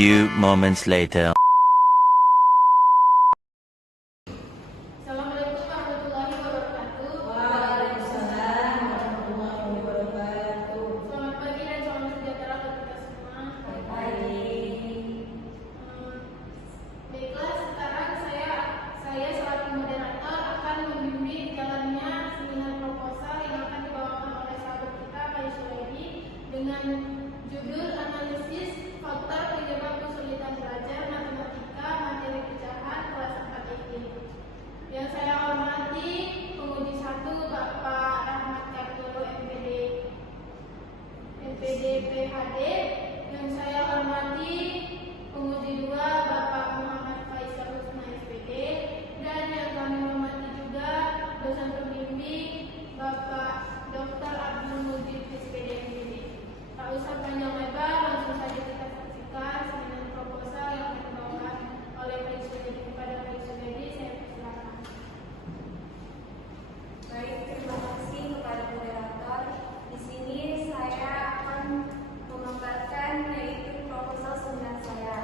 few moments later. Assalamualaikum warahmatullahi wabarakatuh. Waalaikumsalam warahmatullahi wabarakatuh. Selamat pagi dan salam sejahtera untuk kita semua. Selamat pagi. Baiklah, sekarang saya selaku moderator akan membimbing jalannya seminar proposal yang akan dibawakan oleh sahabat kita Pak Yuswaidi dengan judul analisis faktor penyebab kesulitan belajar matematika materi pecahan kelas 4 SD. Yang saya hormati penguji 1 Bapak Rahmat Kartolo MPD PhD. Yang saya hormati penguji 2 Bapak Muhammad Faisal Husna SPD. Dan yang kami hormati juga dosen pembimbing Bapak Dr. Abdul Mujib SPD MPD. Tak usah panjang lebar, langsung saja kita saksikan seminar proposal yang akan dibawakan oleh Pak Yuswaidi. Kepada Pak Yuswaidi, saya persilakan. Baik, terima kasih kepada moderator. Di sini saya akan memaparkan yaitu proposal seminar saya.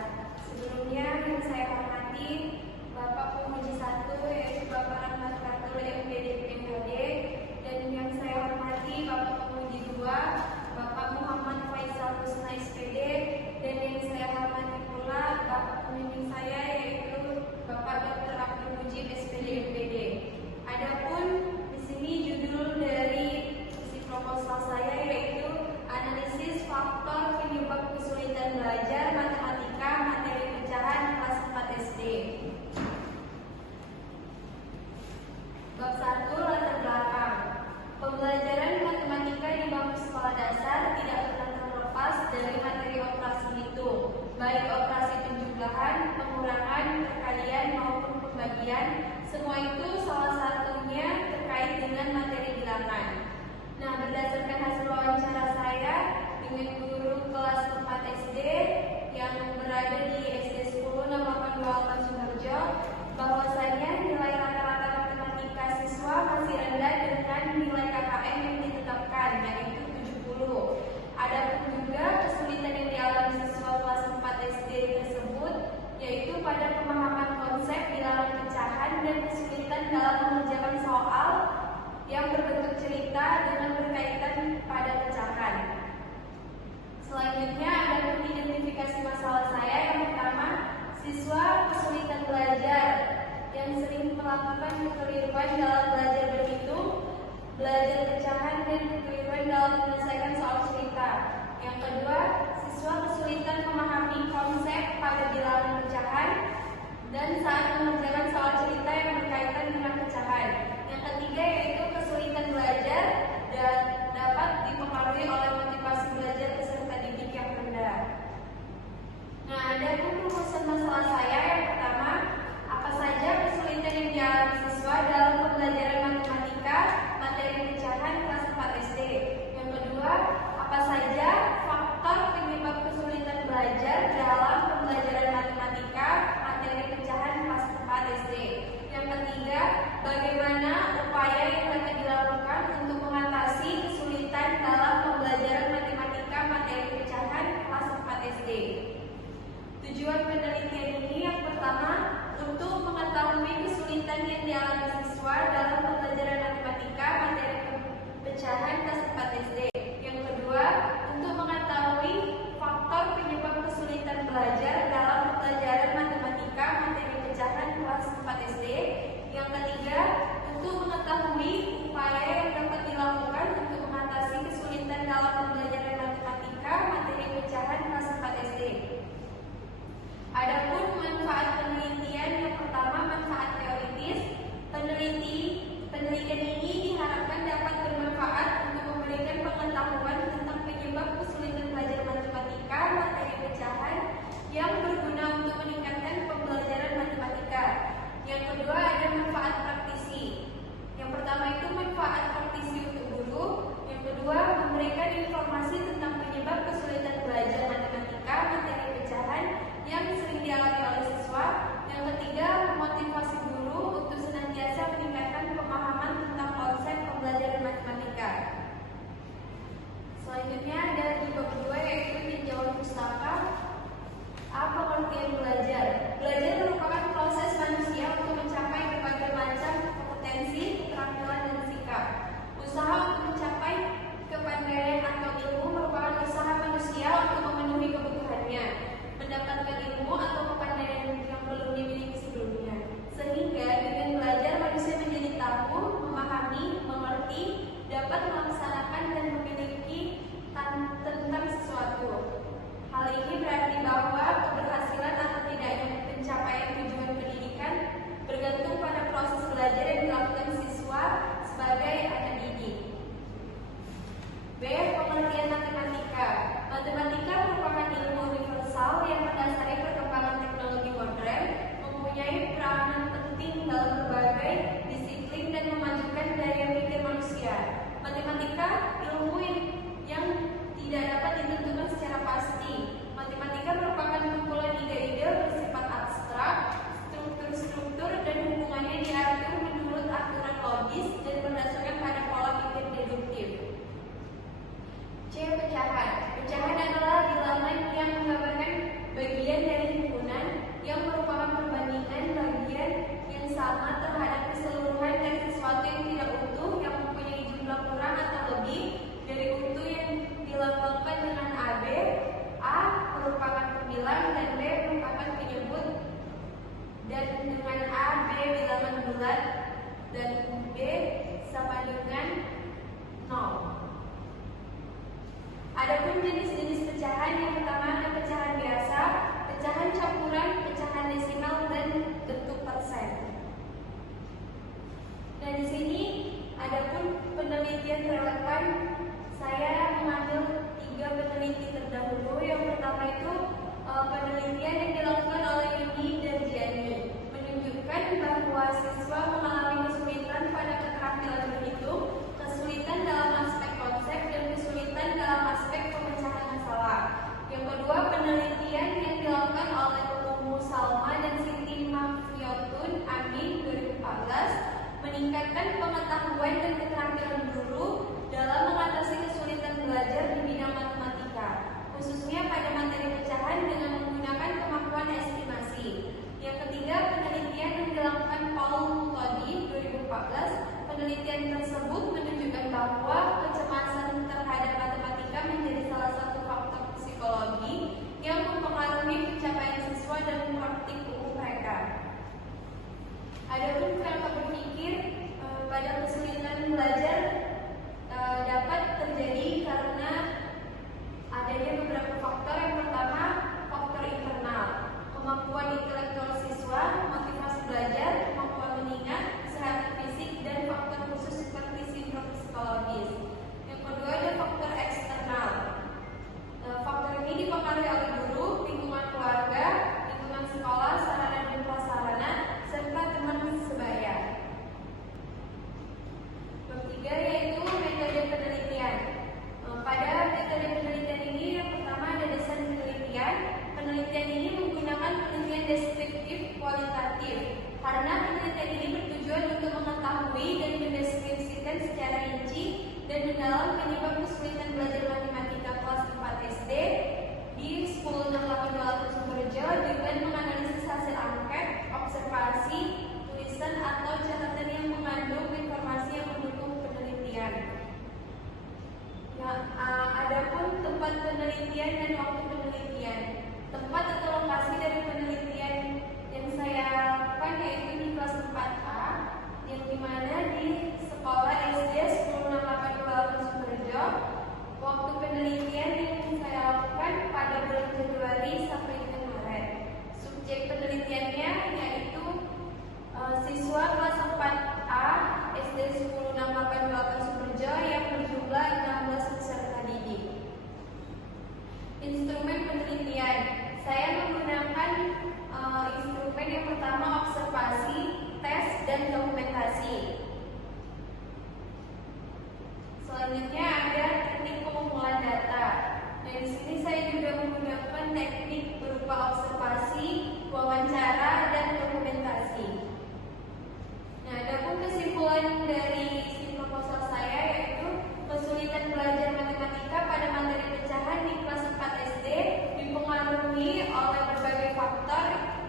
Sebelumnya yang saya hormati Bapak Penguji 1 yaitu Bapak Rahmat Kartolo MPD PhD, dan yang saya hormati Bapak Penguji 2 Bapak Muhammad Faisal Husna SPD, dan yang saya hormati pula Bapak pembimbing saya yaitu Bapak Dr. Abdul Mujib SPD MPD. Adapun di sini judul dari isi proposal saya yaitu analisis faktor penyebab kesulitan belajar matematika materi pecahan kelas 4 SD. Bab 1, latar belakang. Pembelajaran matematika di bangku sekolah dasar tidak pernah terlepas dari materi operasi itu, baik operasi penjumlahan, pengurangan, perkalian maupun pembagian. Semua itu salah satunya terkait dengan materi bilangan. Nah, berdasarkan hasil wawancara saya dengan guru kelas 4 SD yang berada di SD 10 Namakan 28 Suharjo, bahwasanya nilai rata-rata matematika siswa masih rendah dengan nilai KKM yang ditetapkan yaitu 70. Adapun juga kesulitan yang dialami siswa kelas 4 SD tersebut yaitu pada pemahaman konsep bilangan pecahan dan kesulitan dalam mengerjakan soal yang berbentuk cerita dengan berkaitan pada pecahan. Selanjutnya ada identifikasi masalah saya. Yang pertama, siswa kesulitan belajar yang sering melakukan kekeliruan dalam belajar berhitung, belajar pecahan, dan kekeliruan dalam menyelesaikan soal cerita. Yang kedua, siswa kesulitan memahami konsep pada bilangan pecahan dan saat mengerjakan soal cerita yang berkaitan dengan pecahan. Yang ketiga yaitu kesulitan belajar dan dapat dipengaruhi oleh motivasi belajar peserta didik yang rendah. Nah, ada rumusan masalah saya. Yang pertama, apa saja kesulitan yang dialami siswa dalam pembelajaran matematika materi pecahan kelas 4 SD. Yang kedua, apa saja faktor penyebab kesulitan belajar dalam pembelajaran matematika materi pecahan kelas 4 SD. Yang ketiga, bagaimana upaya yang dapat dilakukan untuk mengatasi kesulitan dalam pembelajaran dan UB sama dengan 0. Adapun jenis-jenis pecahan, yang pertama ada pecahan biasa, pecahan campuran, pecahan desimal, dan bentuk persen. Nah, di sini adapun penelitian relevan, saya mengambil 3 peneliti terdahulu. Yang pertama itu penelitian yang dilakukan oleh Yuni dan Gianni, menunjukkan bahwa siswa mengalami kesulitan pada keterampilan berhitung, kesulitan dalam aspek konsep, dan kesulitan dalam aspek pemecahan masalah. Yang kedua, penelitian yang dilakukan oleh Umu Salma dan Siti Mafiotun Amin 2014 meningkatkan pengetahuan dan keterampilan guru dalam mengatasi kesulitan belajar di bidang matematika, khususnya pada materi pecahan dengan menggunakan kemampuan estimasi. Yang ketiga, penelitian yang dilakukan Paul Mutodi 2014. Penelitian tersebut menunjukkan bahwa kecemasan terhadap matematika menjadi salah satu faktor psikologi yang mempengaruhi pencapaian siswa dan praktik umum mereka. Adapun kerangka berpikir pada kesulitan belajar dapat terjadi karena adanya beberapa faktor. Yang pertama, faktor internal, kemampuan intelektual siswa, motivasi belajar, kemampuan mengingat, kesehatan fisik, dan faktor khusus seperti sindrom psikologis. Yang kedua ada faktor eksternal. Faktor ini dipengaruhi oleh guru, lingkungan keluarga, lingkungan sekolah, sarana dan prasarana, serta teman sebaya. Yang ketiga yaitu metode penelitian. Pada metode penelitian ini yang pertama ada desain penelitian. Penelitian ini menggunakan penelitian deskriptif kualitatif karena penelitian ini bertujuan untuk mengetahui dan mendeskripsikan secara rinci dan mendalam penyebab kesulitan belajar matematika kelas 4 SD di 10.682 Sumberjo dengan menganalisis hasil angket, observasi, tulisan atau catatan yang mengandung informasi yang mendukung penelitian. Nah, adapun tempat penelitian dan waktu penelitian. Tempat atau lokasi dari penelitian yang saya lakukan yaitu di kelas 4A, yang dimana di sekolah SD 10.682 Sumberjo. Waktu penelitian yang saya lakukan pada bulan Februari sampai dengan Maret. Subjek penelitiannya yaitu siswa kelas 4A SD 10.682 Sumberjo yang berjumlah 16 peserta didik. Instrumen penelitian, saya menggunakan instrumen yang pertama observasi, tes, dan dokumentasi. Selanjutnya ada teknik pengumpulan data. Nah, di sini saya juga menggunakan teknik berupa observasi, wawancara, dan dokumentasi. Nah, adapun kesimpulan dari proposal saya yaitu kesulitan belajar matematika pada materi pecahan di kelas 4 SD dipengaruhi oleh berbagai faktor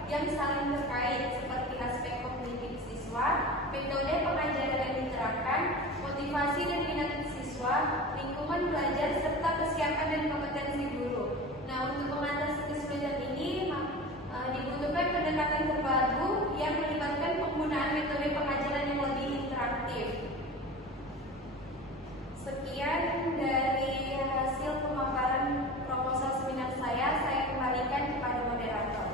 yang saling terkait seperti aspek kognitif siswa, metode pengajaran yang diterapkan, motivasi dan minat siswa, lingkungan belajar, serta kesiapan dan kompetensi guru. Nah, untuk mengatasi kesulitan ini dibutuhkan pendekatan terbaru yang melibatkan penggunaan metode pengajaran yang lebih interaktif. Sekian dari hasil pemaparan proposal seminar saya kembalikan kepada moderator.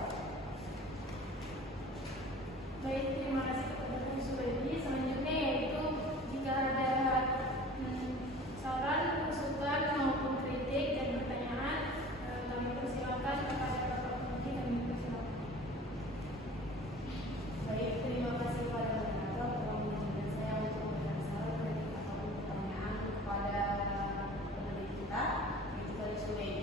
Baik, terima kasih kepada Bu Subedi. Selanjutnya yaitu jika ada saran, masukan maupun kritik dan pertanyaan, kami persilakan kepada Bapak Peneliti. Kami persilakan. Baik, terima kasih kepada moderator telah mengizinkan saya untuk memberikan saran dan pertanyaan kepada peneliti kita, yaitu Pak Subedi.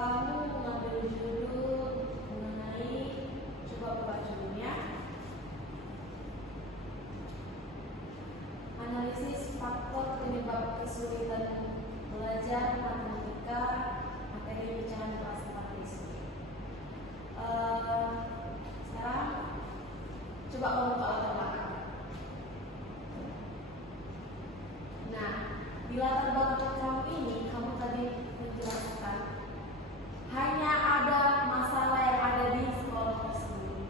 Kamu mengambil judul mengenai, coba buka judulnya, analisis faktor penyebab kesulitan belajar matematika materi pecahan kelas 4 SD. Sekarang coba kamu buka latar belakang. Nah, di latar belakang kamu ini kamu tadi menjelaskan hanya ada masalah yang ada di sekolah tersebut.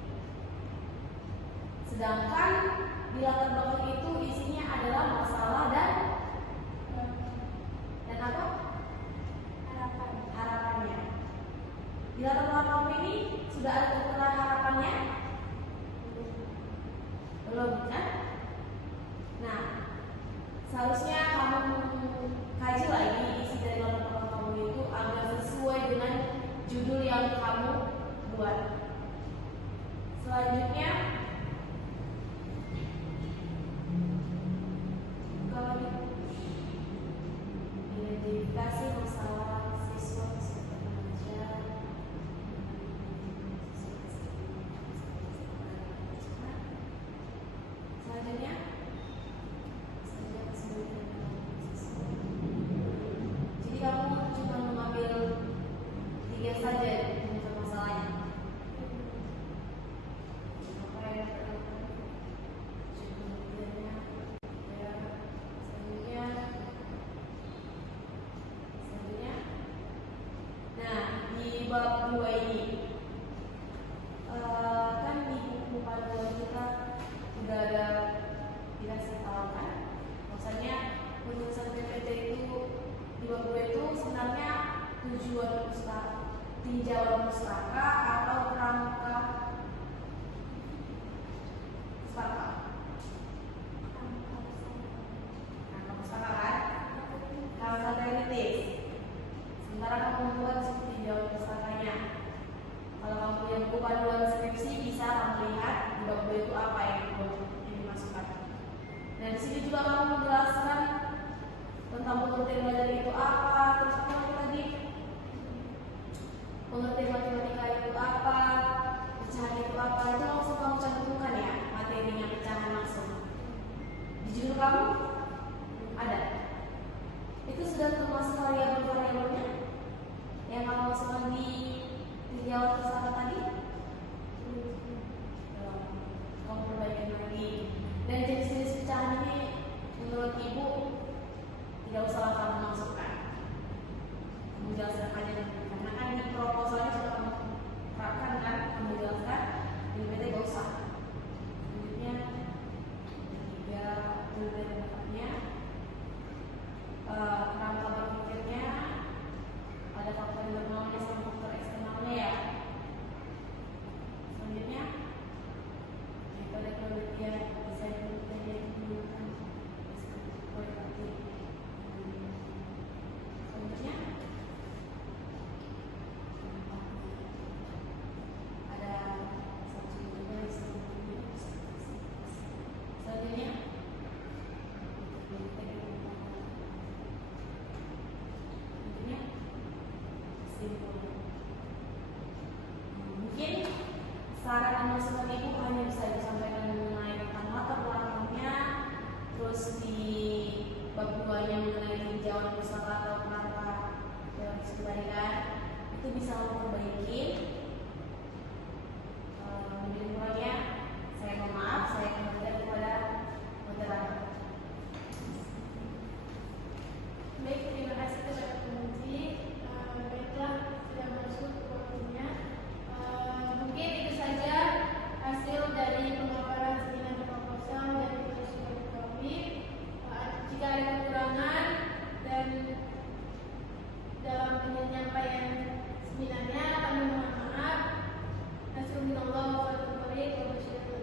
Sedangkan di latar belakang itu isinya adalah masalah dan apa? Harapannya. Di latar belakang ini sudah ada tertera harapannya? Belum kan? Nah, seharusnya kamu kaji lagi isi dari latar belakang kamu itu agar sesuai dengan judul yang kamu buat. Selanjutnya, identifikasi masalah siswa peserta belajar. Selanjutnya, jadi kamu cuma mengambil 3 saja untuk masalahnya. Bab 2 ini kan di buku panduan kita sudah ada dikasih tahu kan, maksudnya penulisan PPT itu di bab 2 itu sebenarnya tujuan pustaka, tinjauan pustaka atau kerangka pustaka. Kerangka pustaka kan, kerangka teoritis. Sementara kamu membuat tinjauan pustakanya. Kalau kamu punya buku panduan skripsi bisa kamu lihat di bab 2 itu apa yang dimasukkan. Nah di sini juga kamu menjelaskan tentang pengertian belajar itu apa, terus apa lagi tadi? Pengertian matematika itu apa, pecahan itu apa, itu langsung kamu cantumkan ya materinya pecahan langsung. Di judul kamu ada. Itu sudah termasuk variabel-variabelnya yang kamu masukkan di tinjauan pustaka tadi. Kamu perbaikin lagi. Dan jenis-jenis pecahan ini menurut ibu tidak usah kamu masukkan. Kamu jelaskan aja karena kan di proposalnya sudah kamu terapkan kan, kamu jelaskan di PT gak usah. Selanjutnya ketiga penelitiannya kerangka berpikirnya ada faktor internalnya sama faktor eksternalnya ya. Selanjutnya metode penelitian desain penelitian yang digunakan kualitatif. Selanjutnya ada satu juga yang selanjutnya mungkin saran dan masukan ibu hanya bisa disampaikan mengenai tentang latar belakangnya, terus di bab 2-nya mengenai tinjauan pustaka atau kerangka teoritis tadi kan, itu bisa memperbaiki. Mungkin kurangnya saya mohon maaf, saya kembali kepada moderator. Baik, terima kasih kepada penguji. Baiklah, sudah masuk waktunya. Mungkin itu saja hasil dari pemaparan seminar proposal dari Profesor Taufik. Jika ada kekurangan dan dalam penyampaian seminarnya, kami mohon maaf. Assalamualaikum warahmatullahi wabarakatuh.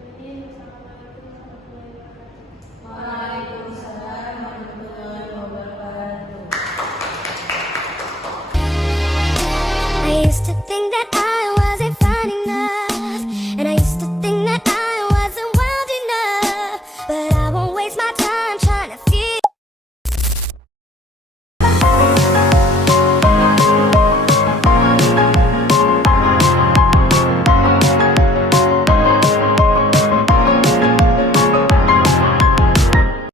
Waalaikumsalam warahmatullahi wabarakatuh. I used to think that I was